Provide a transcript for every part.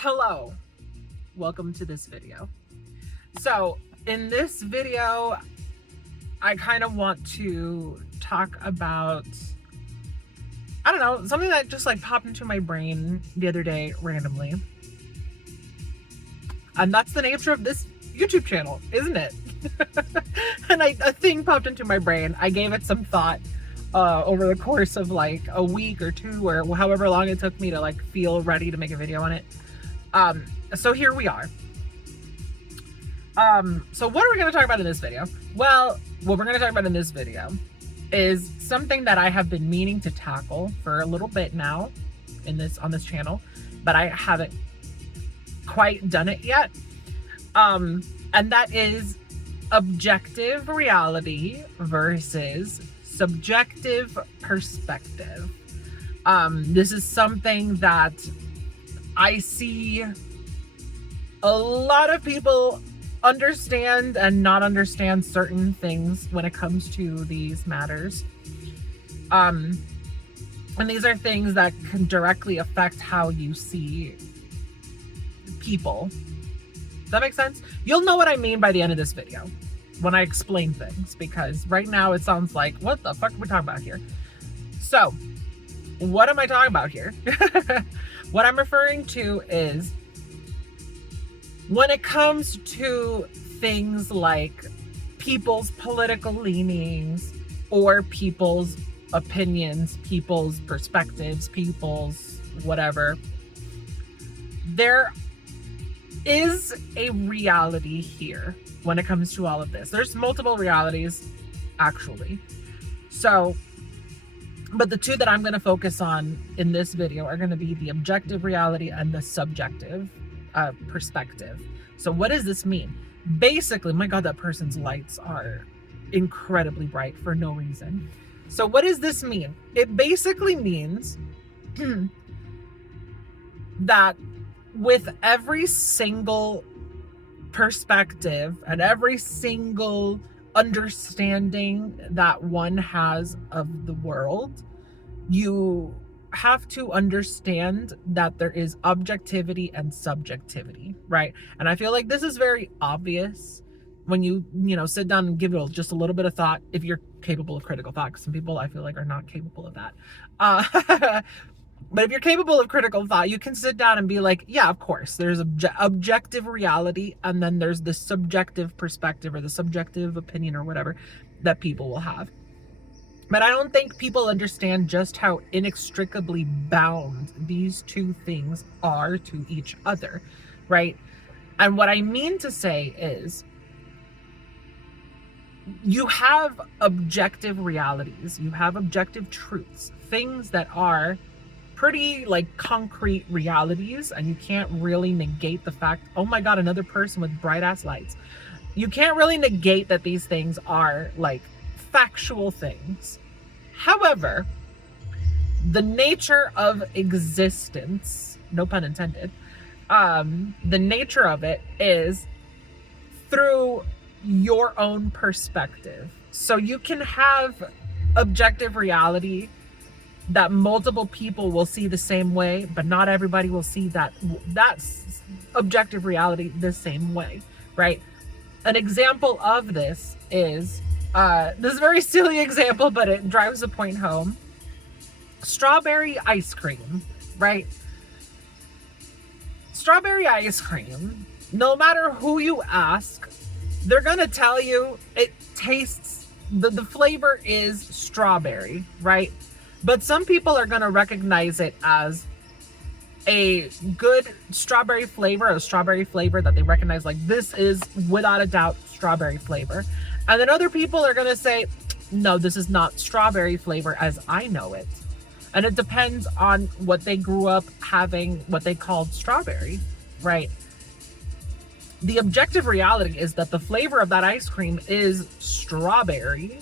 Hello, welcome to this video. So in this video, I kind of want to talk about, I don't know, something that just like popped into my brain the other day randomly. And that's the nature of this YouTube channel, isn't it? And a thing popped into my brain. I gave it some thought over the course of like a week or two, or however long it took me to like feel ready to make a video on it. So here we are. So what are we going to talk about in this video? Well, what we're going to talk about in this video is something that I have been meaning to tackle for a little bit now on this channel, but I haven't quite done it yet. And that is objective reality versus subjective perspective. This is something that I see a lot of people understand and not understand certain things when it comes to these matters. And these are things that can directly affect how you see people. Does that make sense? You'll know what I mean by the end of this video when I explain things, because right now it sounds like, what the fuck are we talking about here? So, what am I talking about here? What I'm referring to is when it comes to things like people's political leanings or people's opinions, people's perspectives, people's whatever, there is a reality here when it comes to all of this. There's multiple realities, actually. So, but the two that I'm going to focus on in this video are going to be the objective reality and the subjective perspective. So what does this mean? Basically, my God, that person's lights are incredibly bright for no reason. So what does this mean? It basically means that with every single perspective and every single understanding that one has of the world, you have to understand that there is objectivity and subjectivity, right? And I feel like this is very obvious when you sit down and give it just a little bit of thought, if you're capable of critical thought, because some people I feel like are not capable of that. But if you're capable of critical thought, you can sit down and be like, yeah, of course, there's objective reality, and then there's the subjective perspective or the subjective opinion or whatever that people will have. But I don't think people understand just how inextricably bound these two things are to each other, right? And what I mean to say is, you have objective realities, you have objective truths, things that are pretty like concrete realities, and you can't really negate the fact, oh my God, another person with bright ass lights. You can't really negate that these things are like factual things. However, the nature of existence, no pun intended, the nature of it is through your own perspective. So you can have objective reality that multiple people will see the same way, but not everybody will see that's objective reality the same way, right? An example of this is, this is a very silly example, but it drives the point home. Strawberry ice cream, right? Strawberry ice cream, no matter who you ask, they're gonna tell you it tastes, the flavor is strawberry, right? But some people are going to recognize it as a good strawberry flavor, a strawberry flavor that they recognize, like, this is without a doubt strawberry flavor. And then other people are going to say, no, this is not strawberry flavor as I know it. And it depends on what they grew up having, what they called strawberry, right? The objective reality is that the flavor of that ice cream is strawberry,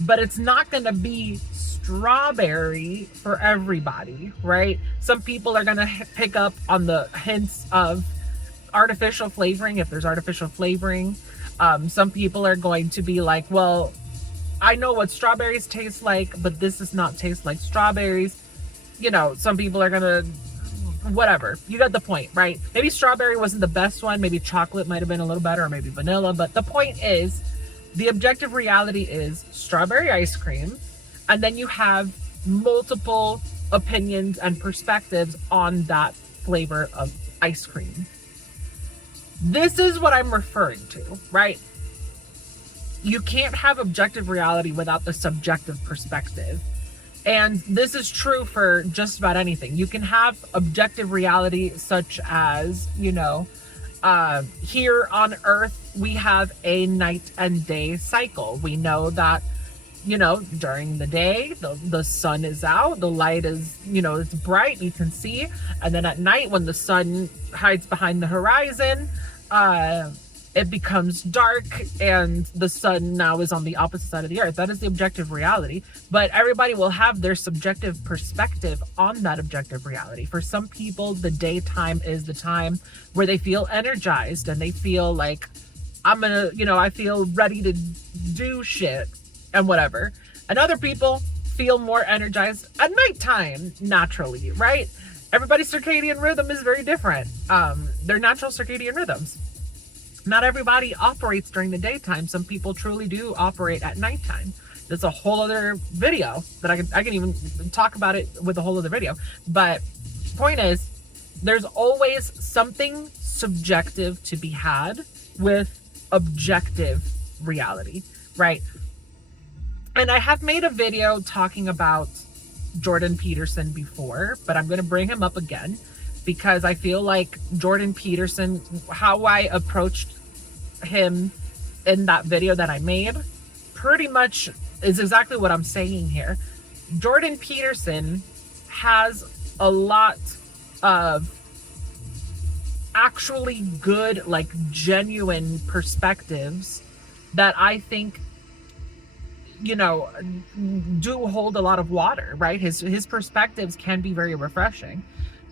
but it's not going to be strawberry for everybody, right? Some people are going to pick up on the hints of artificial flavoring, if there's artificial flavoring. Some people are going to be like, well, I know what strawberries taste like, but this does not taste like strawberries. You know, some people are going to whatever. You got the point, right? Maybe strawberry wasn't the best one. Maybe chocolate might have been a little better, or maybe vanilla. But the point is, the objective reality is strawberry ice cream. And then you have multiple opinions and perspectives on that flavor of ice cream. This is what I'm referring to, right? You can't have objective reality without the subjective perspective. And this is true for just about anything. You can have objective reality such as, here on Earth, we have a night and day cycle. We know that, during the day, the sun is out, the light is, it's bright, you can see. And then at night, when the sun hides behind the horizon, it becomes dark and the sun now is on the opposite side of the earth. That is the objective reality. But everybody will have their subjective perspective on that objective reality. For some people, the daytime is the time where they feel energized and they feel like, I feel ready to do shit and whatever. And other people feel more energized at nighttime naturally, right? Everybody's circadian rhythm is very different. They're natural circadian rhythms. Not everybody operates during the daytime. Some people truly do operate at nighttime. That's a whole other video that I can even talk about it with a whole other video. But point is, there's always something subjective to be had with objective reality, right? And I have made a video talking about Jordan Peterson before, but I'm going to bring him up again because I feel like Jordan Peterson, how I approached him in that video that I made, pretty much is exactly what I'm saying here. Jordan Peterson has a lot of actually good, like genuine perspectives that I think, do hold a lot of water, right? His perspectives can be very refreshing,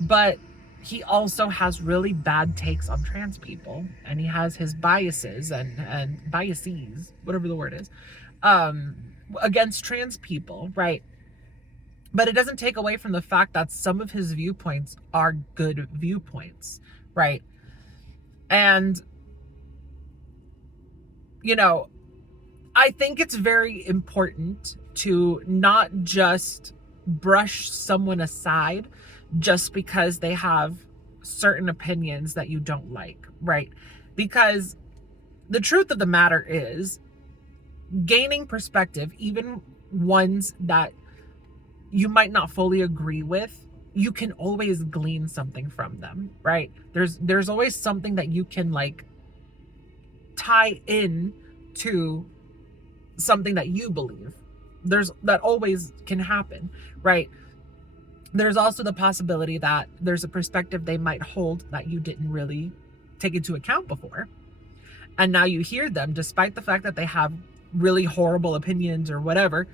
but he also has really bad takes on trans people, and he has his biases and biases, whatever the word is, against trans people, right? But it doesn't take away from the fact that some of his viewpoints are good viewpoints, right? And, I think it's very important to not just brush someone aside just because they have certain opinions that you don't like, right? Because the truth of the matter is, gaining perspective, even ones that you might not fully agree with, you can always glean something from them, right? There's always something that you can like tie in to something that you believe. That always can happen, right? There's also the possibility that there's a perspective they might hold that you didn't really take into account before. And now you hear them, despite the fact that they have really horrible opinions or whatever,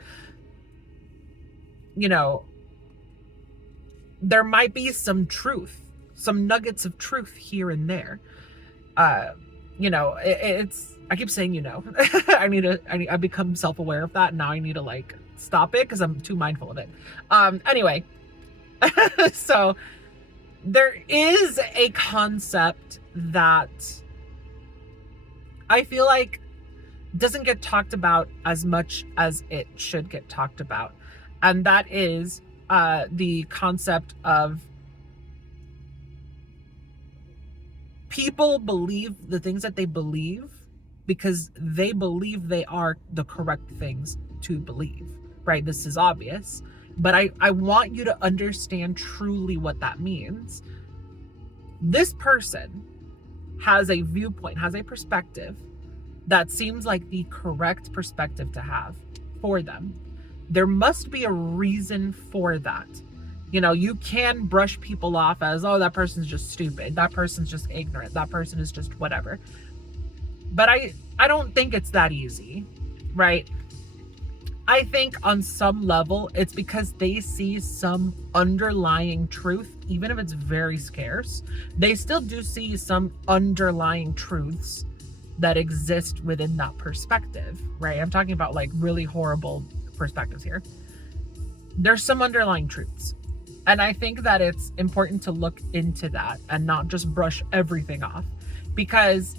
there might be some truth, some nuggets of truth here and there. I keep saying, I become self-aware of that. Now I need to like stop it because I'm too mindful of it. Anyway, so there is a concept that I feel like doesn't get talked about as much as it should get talked about. And that is the concept of people believe the things that they believe because they believe they are the correct things to believe, right? This is obvious, but I want you to understand truly what that means. This person has a viewpoint, has a perspective that seems like the correct perspective to have for them. There must be a reason for that. You can brush people off as, oh, that person's just stupid. That person's just ignorant. That person is just whatever. But I don't think it's that easy, right? I think on some level, it's because they see some underlying truth, even if it's very scarce. They still do see some underlying truths that exist within that perspective, right? I'm talking about like really horrible perspectives here. There's some underlying truths. And I think that it's important to look into that and not just brush everything off, because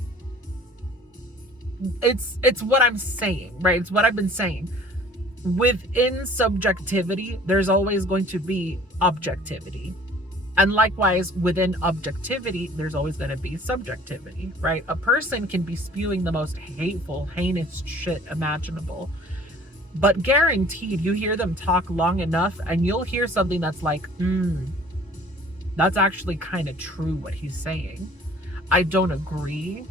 it's what I'm saying, right? It's what I've been saying. Within subjectivity, there's always going to be objectivity. And likewise, within objectivity, there's always going to be subjectivity, right? A person can be spewing the most hateful, heinous shit imaginable, but guaranteed, you hear them talk long enough and you'll hear something that's like, that's actually kind of true what he's saying. I don't agree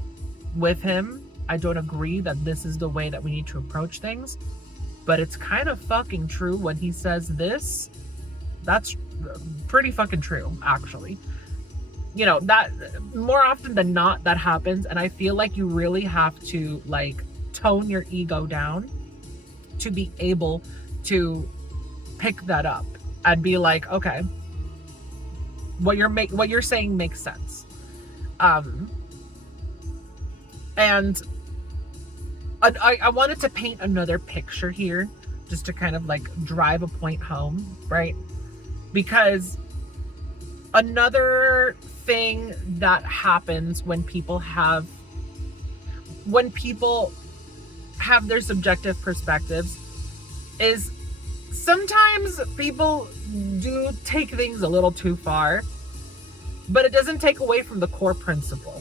with him. I don't agree that this is the way that we need to approach things, but it's kind of fucking true when he says this. That's pretty fucking true, actually. You know, that more often than not, that happens. And I feel like you really have to like tone your ego down to be able to pick that up and be like, okay, what you're saying makes sense. And I wanted to paint another picture here just to kind of like drive a point home, right? Because another thing that happens when people have their subjective perspectives is sometimes people do take things a little too far, but it doesn't take away from the core principle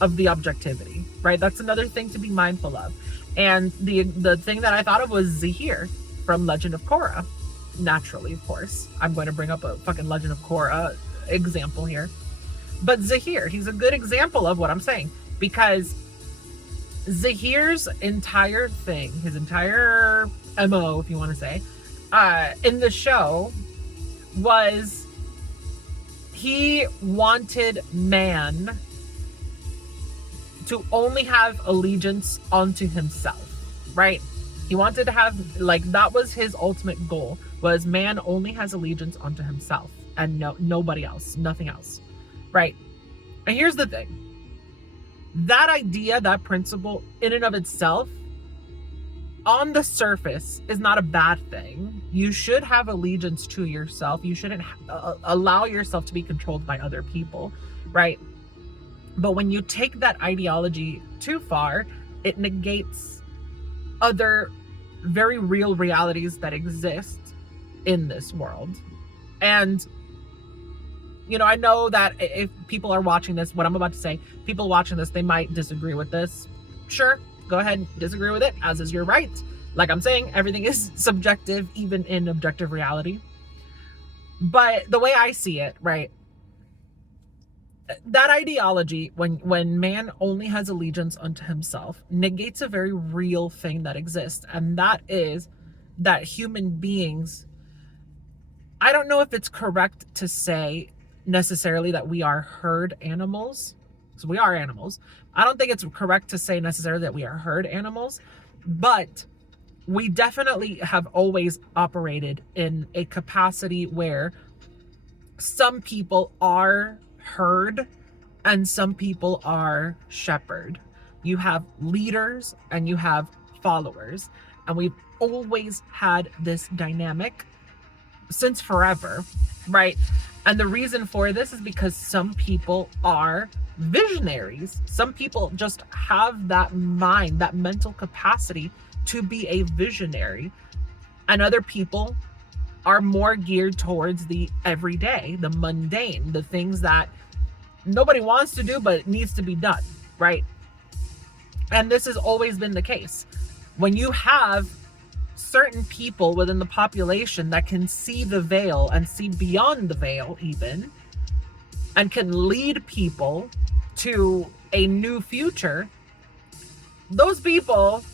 of the objectivity, right? That's another thing to be mindful of. And the thing that I thought of was Zahir from Legend of Korra. Naturally, of course, I'm going to bring up a fucking Legend of Korra example here. But Zahir, he's a good example of what I'm saying, because Zahir's entire thing, his entire MO, if you want to say, in the show was he wanted man to only have allegiance onto himself, right? He wanted to have, like, that was his ultimate goal, was man only has allegiance onto himself and nobody else, nothing else, right? And here's the thing. That idea, that principle in and of itself, on the surface, is not a bad thing. You should have allegiance to yourself. You shouldn't allow yourself to be controlled by other people, right? But when you take that ideology too far, it negates other very real realities that exist in this world. And you know, I know that if people are watching this, what I'm about to say, people watching this, they might disagree with this. Sure, go ahead and disagree with it, as is your right. Like I'm saying, everything is subjective, even in objective reality. But the way I see it, right, that ideology, when man only has allegiance unto himself, negates a very real thing that exists. And that is that human beings, I don't know if it's correct to say necessarily that we are herd animals. So we are animals. I don't think it's correct to say necessarily that we are herd animals, but we definitely have always operated in a capacity where some people are herd and some people are shepherd. You have leaders and you have followers, and we've always had this dynamic since forever, right? And the reason for this is because some people are visionaries. Some people just have that mind, that mental capacity to be a visionary. And other people are more geared towards the everyday, the mundane, the things that nobody wants to do, but it needs to be done, right? And this has always been the case. When you have certain people within the population that can see the veil and see beyond the veil even, and can lead people to a new future, those people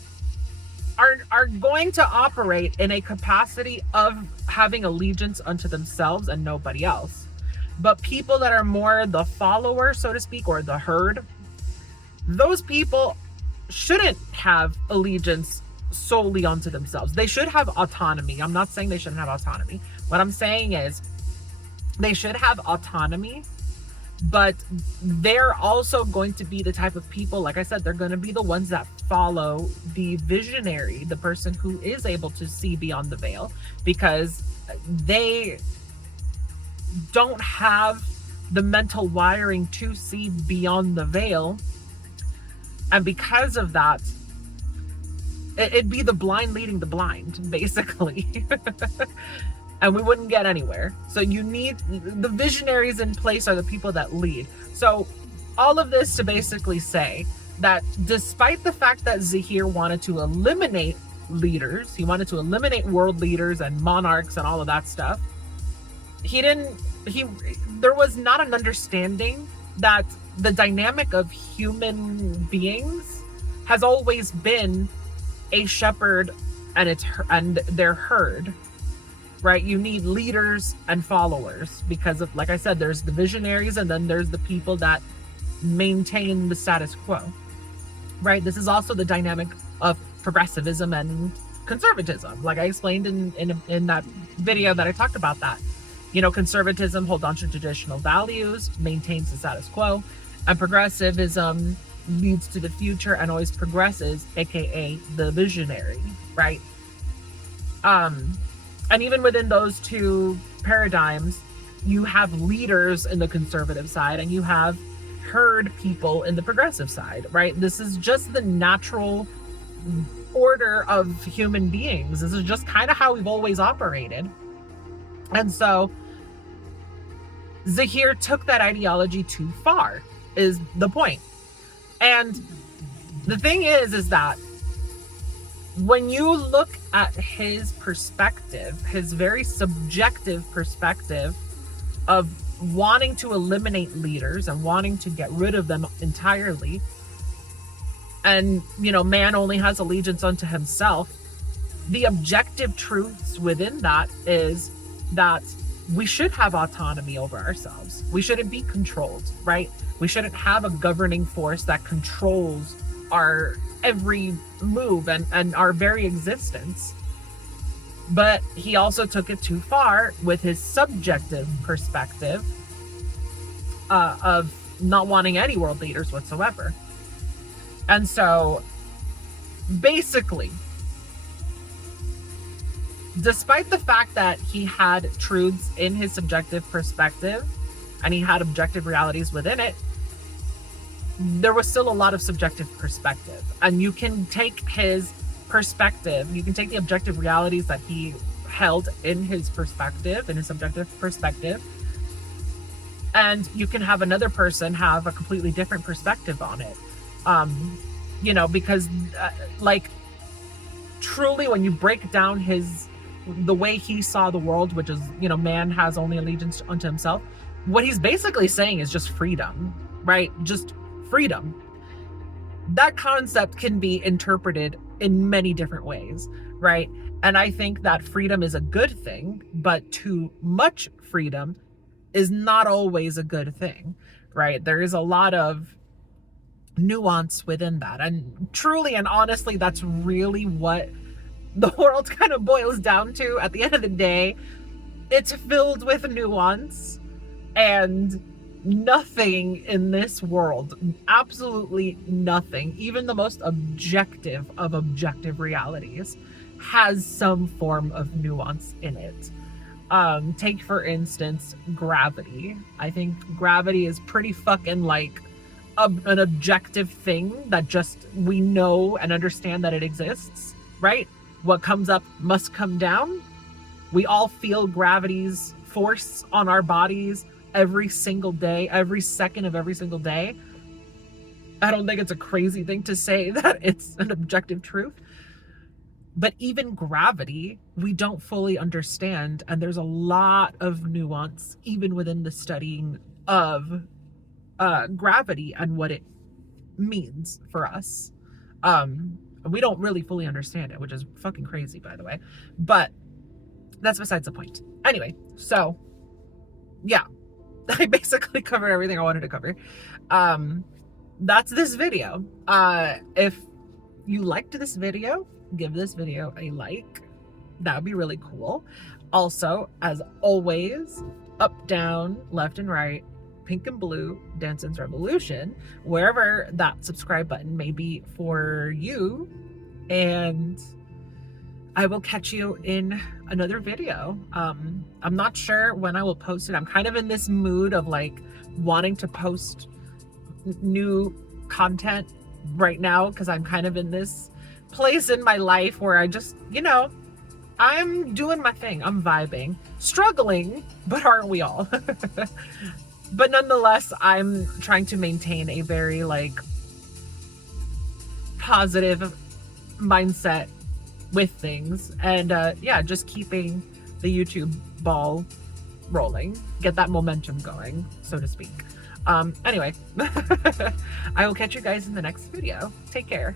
are going to operate in a capacity of having allegiance unto themselves and nobody else. But people that are more the follower, so to speak, or the herd, those people shouldn't have allegiance solely onto themselves. They should have autonomy. I'm not saying they shouldn't have autonomy. What I'm saying is they should have autonomy, but they're also going to be the type of people, like I said, they're going to be the ones that follow the visionary, the person who is able to see beyond the veil, because they don't have the mental wiring to see beyond the veil. And because of that, it'd be the blind leading the blind, basically. And we wouldn't get anywhere. So you need the visionaries in place are the people that lead. So all of this to basically say that despite the fact that Zahir wanted to eliminate leaders, he wanted to eliminate world leaders and monarchs and all of that stuff, there was not an understanding that the dynamic of human beings has always been a shepherd and their herd, right? You need leaders and followers because of, like I said, there's the visionaries and then there's the people that maintain the status quo, right? This is also the dynamic of progressivism and conservatism, like I explained in that video that I talked about that. You know, conservatism holds on to traditional values, maintains the status quo, and progressivism leads to the future and always progresses, aka the visionary, right? And even within those two paradigms, you have leaders in the conservative side and you have herd people in the progressive side, right? This is just the natural order of human beings. This is just kind of how we've always operated. And so Zahir took that ideology too far, is the point. And the thing is that when you look at his perspective, his very subjective perspective of wanting to eliminate leaders and wanting to get rid of them entirely, and, you know, man only has allegiance unto himself, the objective truths within that is that we should have autonomy over ourselves. We shouldn't be controlled, right? We shouldn't have a governing force that controls our every move and our very existence. But he also took it too far with his subjective perspective of not wanting any world leaders whatsoever. And so basically, despite the fact that he had truths in his subjective perspective and he had objective realities within it, there was still a lot of subjective perspective. And you can take his perspective, you can take the objective realities that he held in his perspective, in his subjective perspective, and you can have another person have a completely different perspective on it. You know, because like truly when you break down the way he saw the world, which is, you know, man has only allegiance unto himself, what he's basically saying is just freedom, right? Just freedom. That concept can be interpreted in many different ways, right? And I think that freedom is a good thing, but too much freedom is not always a good thing, right? There is a lot of nuance within that. And truly and honestly, that's really what the world kind of boils down to. At the end of the day, it's filled with nuance, and nothing in this world, absolutely nothing, even the most objective of objective realities, has some form of nuance in it. Take for instance gravity. I think gravity is pretty fucking like an objective thing that just we know and understand that it exists, right? What comes up must come down. We all feel gravity's force on our bodies every single day, every second of every single day. I don't think it's a crazy thing to say that it's an objective truth. But even gravity, we don't fully understand. And there's a lot of nuance even within the studying of gravity and what it means for us. We don't really fully understand it, which is fucking crazy, by the way. But that's besides the point. Anyway, so yeah, I basically covered everything I wanted to cover. That's this video. If you liked this video, give this video a like. That would be really cool. Also, as always, up, down, left and right, pink and blue, Dance Dance Revolution, wherever that subscribe button may be for you. And I will catch you in another video. I'm not sure when I will post it. I'm kind of in this mood of like wanting to post new content right now because I'm kind of in this place in my life where I just, I'm doing my thing. I'm vibing, struggling, but aren't we all? But nonetheless, I'm trying to maintain a very like positive mindset with things, and yeah, just keeping the YouTube ball rolling, get that momentum going, so to speak. Anyway, I will catch you guys in the next video. Take care.